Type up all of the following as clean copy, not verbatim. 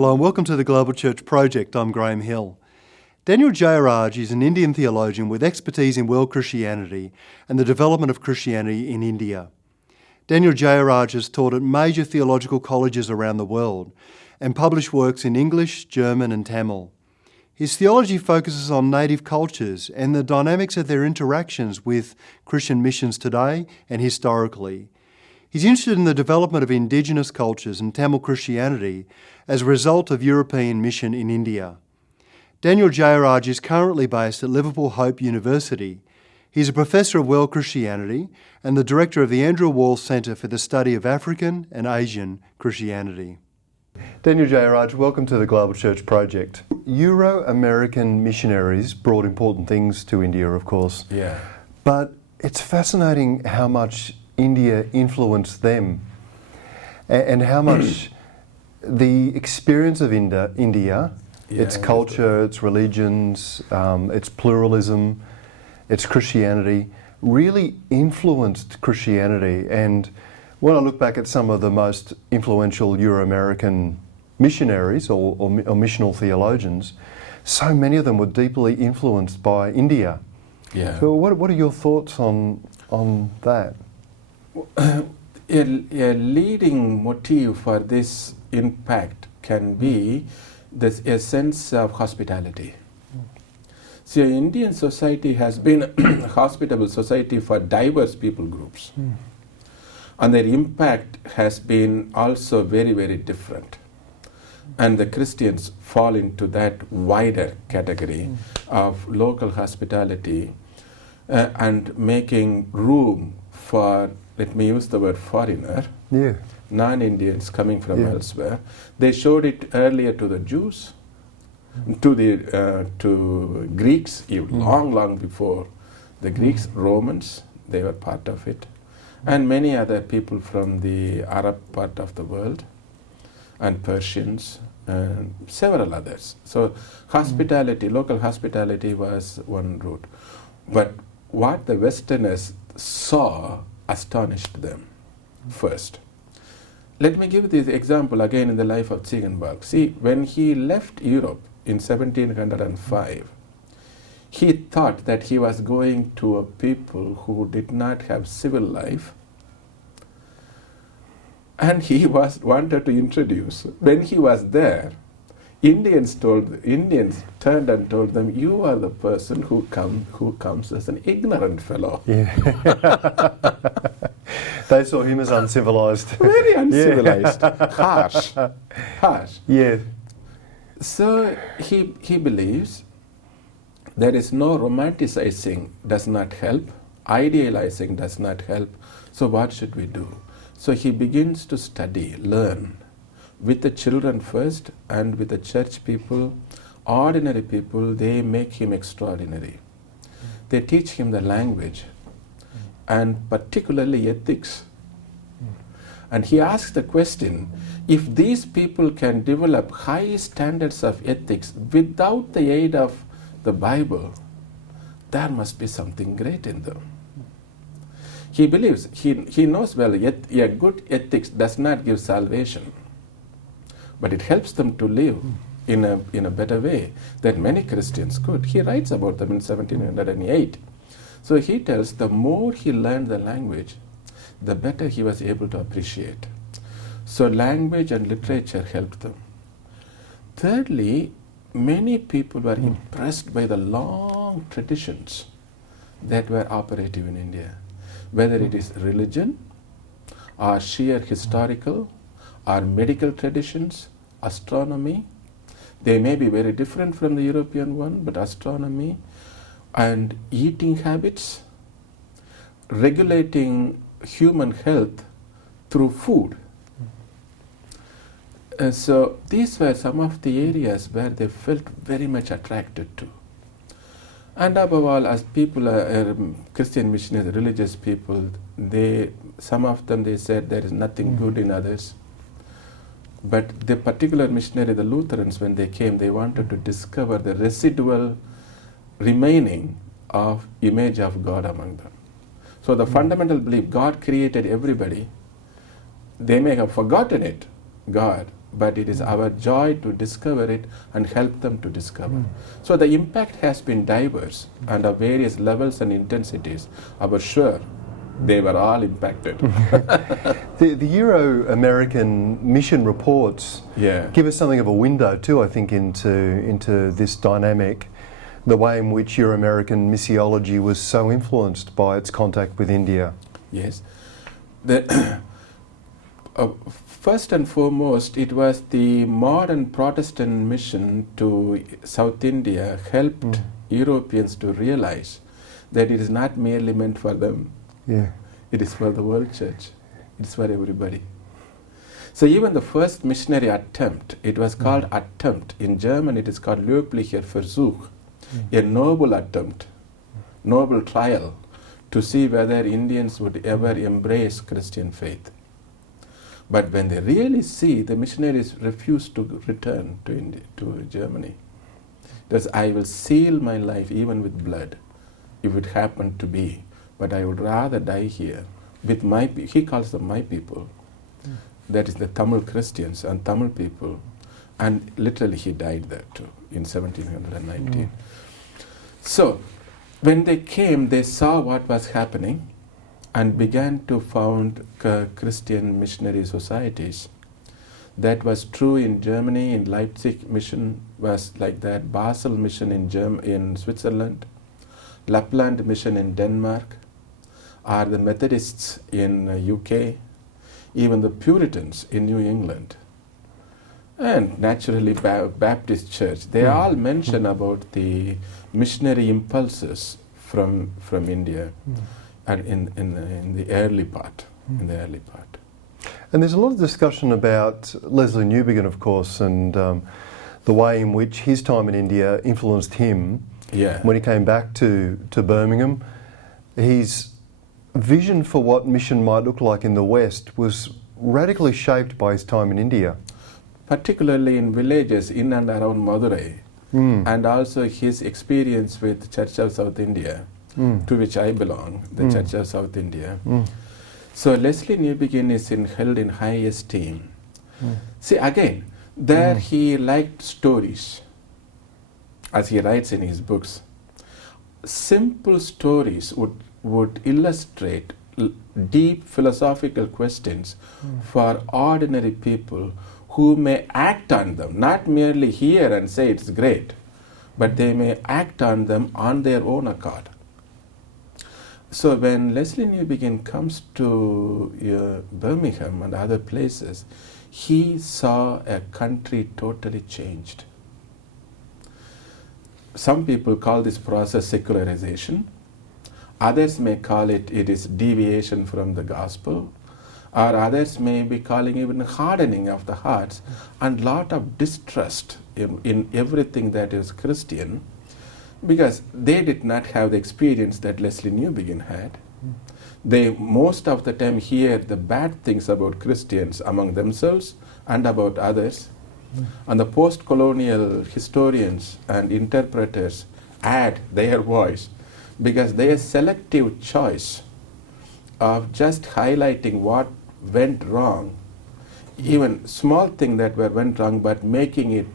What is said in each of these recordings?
Hello and welcome to the Global Church Project. I'm Graham Hill. Daniel Jeyaraj is an Indian theologian with expertise in world Christianity and the development of Christianity in India. Daniel Jeyaraj has taught at major theological colleges around the world and published works in English, German and Tamil. His theology focuses on native cultures and the dynamics of their interactions with Christian missions today and historically. He's interested in the development of indigenous cultures and Tamil Christianity as a result of European mission in India. Daniel Jeyaraj is currently based at Liverpool Hope University. He's a professor of world Christianity and the director of the Andrew Wall Centre for the Study of African and Asian Christianity. Daniel Jeyaraj, welcome to the Global Church Project. Euro-American missionaries brought important things to India, of course. Yeah. But it's fascinating how much India influenced them and how much the experience of India, its culture, its religions, its pluralism, its Christianity, really influenced Christianity. And when I look back at some of the most influential Euro-American missionaries or missional theologians, so many of them were deeply influenced by India. Yeah. So what are your thoughts on that? A leading motive for this impact can be a sense of hospitality. See, Indian society has been a hospitable society for diverse people groups. And their impact has been also very, very different. And the Christians fall into that wider category of local hospitality and making room for, let me use the word foreigner, non-Indians coming from elsewhere. They showed it earlier to the Jews, to Greeks, long before the Greeks, Romans, they were part of it, and many other people from the Arab part of the world, and Persians, and several others. So hospitality, local hospitality was one route. But what the Westerners saw astonished them first. Let me give this example again in the life of Ziegenbalg. See, when he left Europe in 1705, he thought that he was going to a people who did not have civil life, and he wanted to introduce. When he was there, Indians turned and told them, "You are the person who comes as an ignorant fellow." Yeah. They saw him as uncivilized. Very uncivilized, harsh. Yeah. So he believes there is no romanticizing does not help, idealizing does not help. So what should we do? So he begins to study, learn, with the children first and with the church people, ordinary people. They make him extraordinary. They teach him the language and particularly ethics. And he asks the question, if these people can develop high standards of ethics without the aid of the Bible, there must be something great in them. He believes, he knows well, yet a good ethics does not give salvation, but it helps them to live in a better way than many Christians could. He writes about them in 1708. So he tells the more he learned the language, the better he was able to appreciate. So language and literature helped them. Thirdly, many people were impressed by the long traditions that were operative in India, whether it is religion or sheer historical or medical traditions, astronomy. They may be very different from the European one, but astronomy and eating habits, regulating human health through food. So these were some of the areas where they felt very much attracted to. And above all, as people are Christian missionaries, religious people, some of them they said there is nothing good in others. But the particular missionary, the Lutherans, when they came, they wanted to discover the residual remaining of image of God among them. So the fundamental belief, God created everybody. They may have forgotten it, God, but it is our joy to discover it and help them to discover. So the impact has been diverse and of various levels and intensities. I was sure they were all impacted. The Euro-American mission reports give us something of a window too, I think, into this dynamic, the way in which Euro-American missiology was so influenced by its contact with India. Yes. First and foremost, it was the modern Protestant mission to South India helped Europeans to realize that it is not merely meant for them. Yeah. It is for the world church. It is for everybody. So even the first missionary attempt, it was called attempt. In German it is called löblicher Versuch, a noble attempt, noble trial to see whether Indians would ever embrace Christian faith. But when they really see, the missionaries refuse to return to India, to Germany. Because I will seal my life even with blood, if it happened to be. But I would rather die here with my people. He calls them my people. That is the Tamil Christians and Tamil people. And literally he died there too in 1719. So when they came, they saw what was happening and began to found Christian missionary societies. That was true in Germany. In Leipzig mission was like that. Basel mission in Switzerland. Lapland mission in Denmark. Are the Methodists in UK, even the Puritans in New England, and naturally Baptist Church. They all mention about the missionary impulses from India, and in the early part. And there's a lot of discussion about Leslie Newbigin, of course, and the way in which his time in India influenced him. Yeah. When he came back to Birmingham, his vision for what mission might look like in the West was radically shaped by his time in India. Particularly in villages in and around Madurai, and also his experience with Church of South India, to which I belong, the Church of South India. So Leslie Newbigin is held in high esteem. See, again, there he liked stories, as he writes in his books. Simple stories would illustrate deep philosophical questions for ordinary people who may act on them, not merely hear and say it's great, but they may act on them on their own accord. So when Leslie Newbigin comes to Birmingham and other places, he saw a country totally changed. Some people call this process secularization. Others may call it is deviation from the gospel, or others may be calling even hardening of the hearts and lot of distrust in everything that is Christian, because they did not have the experience that Leslie Newbigin had. They most of the time hear the bad things about Christians among themselves and about others, and the post-colonial historians and interpreters add their voice, because their selective choice of just highlighting what went wrong, even small thing that went wrong, but making it,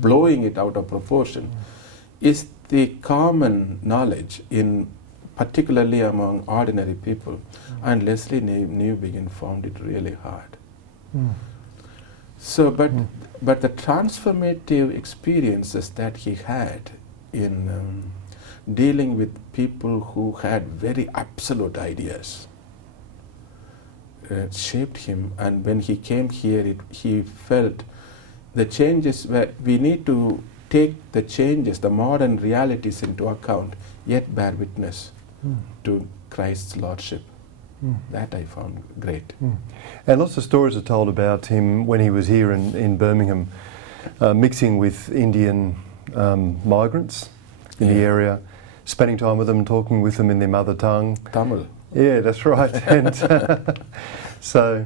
blowing it out of proportion, is the common knowledge particularly among ordinary people. And Leslie Newbigin found it really hard. So, but the transformative experiences that he had in dealing with people who had very absolute ideas shaped him. And when he came here, he felt the changes where we need to take the changes, the modern realities into account, yet bear witness to Christ's Lordship. That I found great. And lots of stories are told about him when he was here in Birmingham, mixing with Indian migrants in the area, spending time with them, talking with them in their mother tongue. Tamil. Yeah, that's right. And so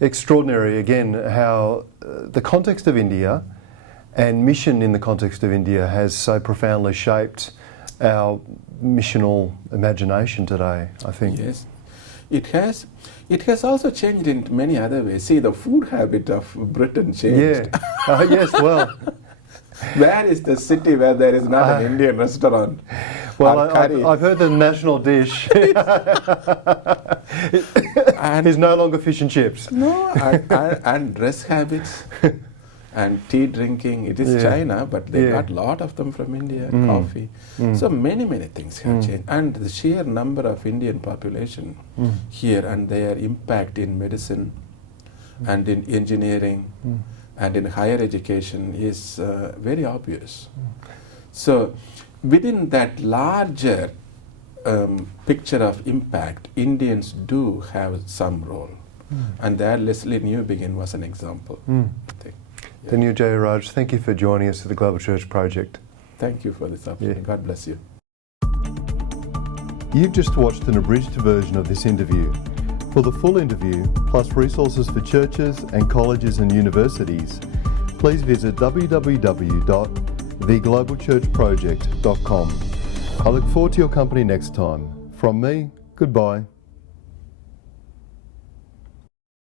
extraordinary again how the context of India and mission in the context of India has so profoundly shaped our missional imagination today, I think. Yes. It has also changed in many other ways. See, the food habit of Britain changed. Yeah. Yes, well. Where is the city where there is not an Indian restaurant? Well, or curry? I've heard the national dish is no longer fish and chips. No, and dress habits and tea drinking. It is China, but they got a lot of them from India, coffee. So many things have changed. And the sheer number of Indian population here and their impact in medicine and in engineering and in higher education is very obvious. So within that larger picture of impact, Indians do have some role. And there Leslie Newbegin was an example. I think. Yeah. Daniel Jeyaraj, thank you for joining us at the Global Church Project. Thank you for this opportunity. God bless you. You've just watched an abridged version of this interview. For the full interview, plus resources for churches and colleges and universities, please visit www.theglobalchurchproject.com. I look forward to your company next time. From me, goodbye.